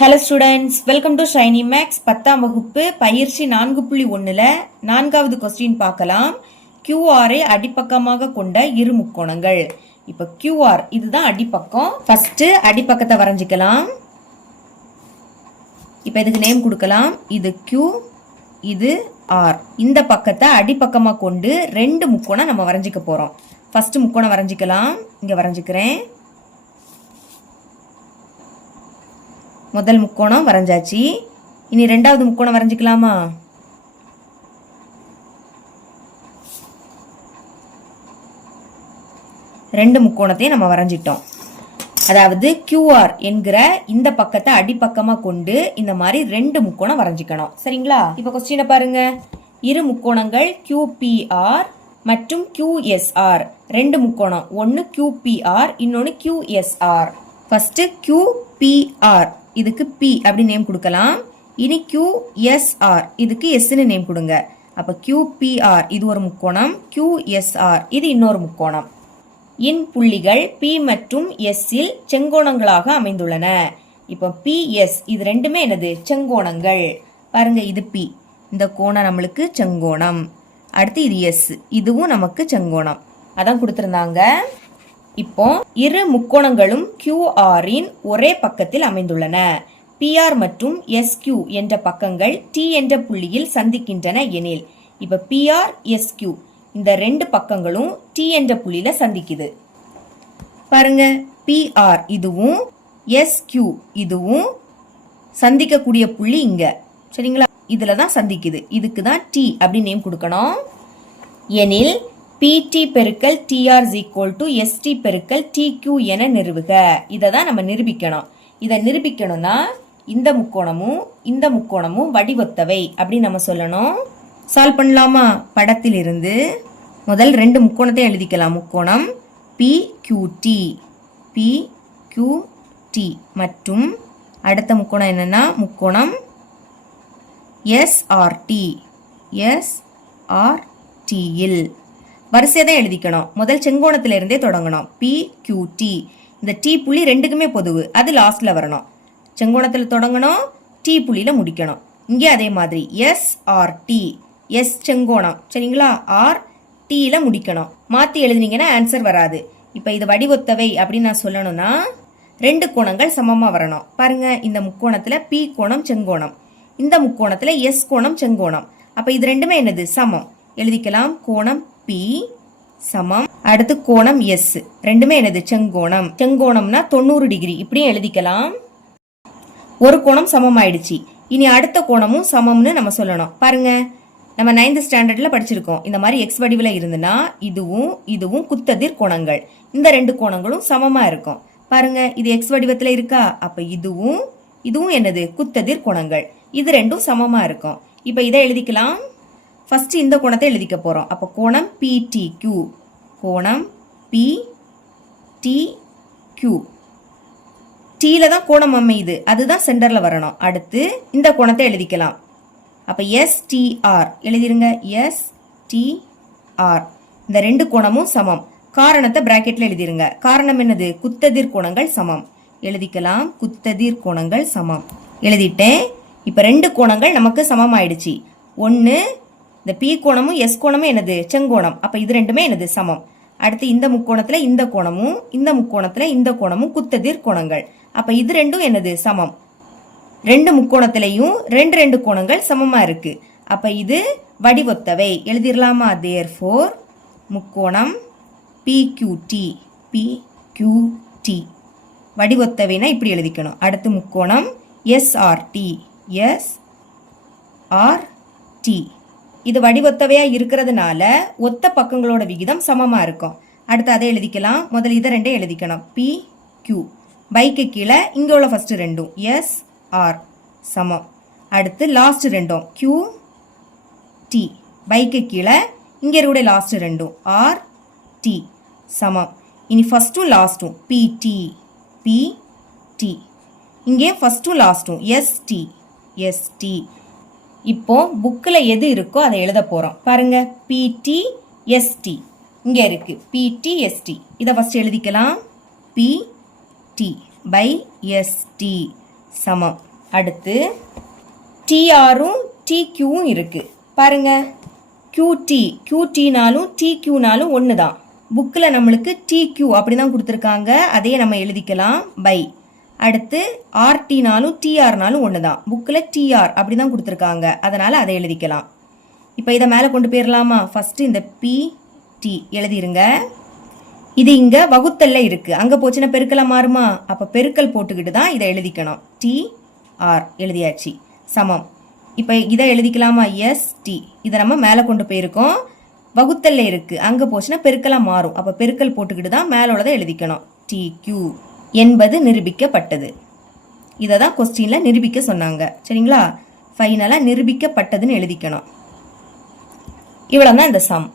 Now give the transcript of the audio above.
Hello students, welcome to Shiny Max 10ஆம் வகுப்பு பயிற்சி 4.1ல் 4வது கொஸ்டின் பார்க்கலாம். QR-ஐ அடிப்பக்கமாக கொண்ட இரு முக்கோணங்கள். இப்போ QR இதுதான் அடிப்பக்கம். ஃபர்ஸ்ட் அடிப்பக்கத்தை வரைஞ்சிக்கலாம். இப்போ இதுக்கு நேம் கொடுக்கலாம். இது Q, இது R. இந்த பக்கத்தை அடிப்பக்கமாக கொண்டு ரெண்டு முக்கோணம் நம்ம வரைஞ்சிக்க போறோம். ஃபர்ஸ்ட் முக்கோணம் வரைஞ்சிக்கலாம். இங்க வரைஞ்சிக்கிறேன். முதல் முக்கோணம் வரைஞ்சாச்சு. இனி ரெண்டாவது முக்கோணம் வரைஞ்சிக்கலாமா? ரெண்டு முக்கோணத்தையும் நம்ம வரைஞ்சிட்டோம். அதாவது QR என்கிற இந்த பக்கத்தை அடிப்பக்கமா கொண்டு இந்த மாதிரி ரெண்டு முக்கோணம் வரைஞ்சிக்கணும். சரிங்களா? இப்ப கொஸ்டினை பாருங்க. இரு முக்கோணங்கள் QPR மற்றும் QSR. ரெண்டு முக்கோணம், ஒன்னு QPR இன்னொன்னு QSR. ஃபர்ஸ்ட் QPR இதுக்கு P அப்படி நேம் கொடுக்கலாம். இனி QSR இதுக்கு Sன்னு நேம் கொடுங்க. அப்ப QPR இது ஒரு முக்கோணம், QSR இது இன்னொரு முக்கோணம். இன் புள்ளிகள் P மற்றும் S இல் செங்கோணங்களாக அமைந்துள்ளன. இப்போ PS இது ரெண்டுமே என்னது? செங்கோணங்கள். பாருங்க, இது P, இந்த கோணம் நம்மளுக்கு செங்கோணம். அடுத்து இது S, இதுவும் நமக்கு செங்கோணம். அதான் கொடுத்திருந்தாங்க. இப்போ இரு முக்கோணங்களும் QR-இன் ஒரே பக்கத்தில் அமைந்துள்ளன. PR மற்றும் SQ என்ற பக்கங்கள் T என்ற புள்ளியில் சந்திக்கின்றன எனில், இப்ப PR SQ இந்த ரெண்டு பக்கங்களும் T என்ற புள்ளியில சந்திக்குது. பாருங்க, PR இதுவும் SQ இதுவும் சந்திக்கக்கூடிய புள்ளி இங்க. சரிங்களா? இதுலதான் சந்திக்குது. இதுக்கு தான் T அப்படி நேம் கொடுக்கணும். எனில் PT பெருக்கல் TR = ST பெருக்கல் TQ என நிறுவுக. இதை தான் நம்ம நிரூபிக்கணும். இதை நிரூபிக்கணும்னா இந்த முக்கோணமும் வடிவொத்தவை அப்படி நம்ம சொல்லணும். சால்வ் பண்ணலாமா? படத்தில் இருந்து முதல் ரெண்டு முக்கோணத்தை எழுதிக்கலாம். முக்கோணம் PQT மற்றும் அடுத்த முக்கோணம் என்னன்னா முக்கோணம் SRT இல் வரிசையை தான் எழுதிக்கணும். முதல் செங்கோணத்தில இருந்தே தொடங்கணும். PQT இந்த T புள்ளி ரெண்டுக்குமே பொதுவு, அது லாஸ்ட்ல வரணும். செங்கோணத்தில் தொடங்கணும், T புள்ளியில முடிக்கணும். இங்கே அதே மாதிரி SRT, S செங்கோணம். சரிங்களா? R Tல முடிக்கணும். மாத்தி எழுதினீங்கன்னா ஆன்சர் வராது. இப்ப இது வடிவொத்தவை அப்படின்னு நான் சொல்லணும்னா ரெண்டு கோணங்கள் சமமா வரணும். பாருங்க, இந்த முக்கோணத்துல P கோணம் செங்கோணம், இந்த முக்கோணத்துல S கோணம் செங்கோணம். அப்ப இது ரெண்டுமே என்னது? சமம். எழுதிக்கலாம். கோணம் P சமம், அடுத்து கோணம் S ரெண்டுமே என்னது? செங்கோணம். செங்கோணம்னா 90 டிகிரி இப்படியும் எழுதிக்கலாம். ஒரு கோணம் சமம் ஆயிடுச்சு. இனி அடுத்த கோணமும் சமம்னு நம்ம சொல்லணும். பாருங்க, நம்ம 9th ஸ்டாண்டர்ட்ல படிச்சிருக்கோம். இந்த மாதிரி X வடிவில இருந்துன்னா இதுவும் குத்ததிர் கோணங்கள். இந்த ரெண்டு கோணங்களும் சமமா இருக்கும். பாருங்க, இது X வடிவத்துல இருக்கா? அப்ப இதுவும் என்னது? குத்ததிர் கோணங்கள். இது ரெண்டும் சமமா இருக்கும். இப்ப இதை எழுதிக்கலாம். ஃபர்ஸ்ட் இந்த கோணத்தை எழுதிக்க போறோம். அப்ப கோணம் PTQ, கோணம் PTQ. Tல தான் கோணம் அமையுது, அதுதான் சென்டர்ல வரணும். அடுத்து இந்த கோணத்தை எழுதிக்கலாம். அப்ப STR எழுதிருங்க. STR இந்த ரெண்டு கோணமும் சமம். காரணத்தை பிராக்கெட்ல எழுதிருங்க. காரணம் என்னது? குத்ததிர் கோணங்கள் சமம். எழுதிக்கலாம். குத்ததிர் கோணங்கள் சமம் எழுதிட்டேன். இப்ப ரெண்டு கோணங்கள் நமக்கு சமம் ஆயிடுச்சு. ஒன்னு இந்த P கோணமும் S கோணமும் என்னது? செங்கோணம். அப்ப இது ரெண்டுமே என்னது? சமம். அடுத்து இந்த முக்கோணத்துல இந்த கோணமும் இந்த முக்கோணத்துல இந்த கோணமும் குத்ததிர் கோணங்கள். அப்ப இது ரெண்டும் என்னது? சமம். ரெண்டு முக்கோணத்திலையும் ரெண்டு கோணங்கள் சமமா இருக்கு. அப்ப இது வடிவொத்தவை. எழுதிடலாமா? therefore முக்கோணம் PQT வடிவொத்தவைனா இப்படி எழுதிக்கணும். அடுத்து முக்கோணம் SRT இது வடிவொத்தவையா இருக்கிறதுனால ஒத்த பக்கங்களோட விகிதம் சமமா இருக்கும். அடுத்து அதை எழுதிக்கலாம். முதல்ல இதை ரெண்டே எழுதிக்கணும். PQ பைக்கு கீழே இங்க உள்ள ஃபர்ஸ்ட் ரெண்டும் SR சமம். அடுத்து லாஸ்ட் ரெண்டும் QT பைக்கு கீழே இங்க இருக்க லாஸ்ட் ரெண்டும் RT சமம். இனி ஃபர்ஸ்டும் லாஸ்டும் PT இங்கே ஃபர்ஸ்டும் லாஸ்டும் ST. இப்போ புக்ல எது இருக்கோ அதை எழுத போறோம். பாருங்க, PTST இங்க இருக்கு. PTST இதை ஃபர்ஸ்ட் எழுதிக்கலாம். PT by ST சமம். அடுத்து டிஆரும் டிக்யூவும் இருக்கு பாருங்க. QTனாலும் TQனாலும் ஒன்று தான். புக்கில் நம்மளுக்கு TQ அப்படி தான் கொடுத்துருக்காங்க, அதையே நம்ம எழுதிக்கலாம் பை. அடுத்து RTனாலும் TRனாலும் ஒன்று தான். புக்கில் TR அப்படி தான் கொடுத்துருக்காங்க, அதனால் அதை எழுதிக்கலாம். இப்போ இதை மேலே கொண்டு போயிடலாமா? ஃபஸ்ட்டு இந்த PT எழுதிருங்க. இது இங்கே வகுத்தல்ல இருக்குது, அங்கே போச்சுன்னா பெருக்கலாக மாறுமா? அப்போ பெருக்கல் போட்டுக்கிட்டு தான் இதை எழுதிக்கணும். TR எழுதியாச்சு. சமம். இப்போ இதை எழுதிக்கலாமா? ST. இதை நம்ம மேலே கொண்டு போயிருக்கோம், வகுத்தல்ல இருக்குது, அங்கே போச்சுன்னா பெருக்கலாக மாறும். அப்போ பெருக்கல் போட்டுக்கிட்டு தான் மேலே உள்ளதை எழுதிக்கணும். TQ என்பது நிரூபிக்கப்பட்டது. இதை தான் கொஸ்டினில் நிரூபிக்க சொன்னாங்க. சரிங்களா? ஃபைனலாக நிரூபிக்கப்பட்டதுன்னு எழுதிக்கணும். இவ்வளோ தான் இந்த சம்.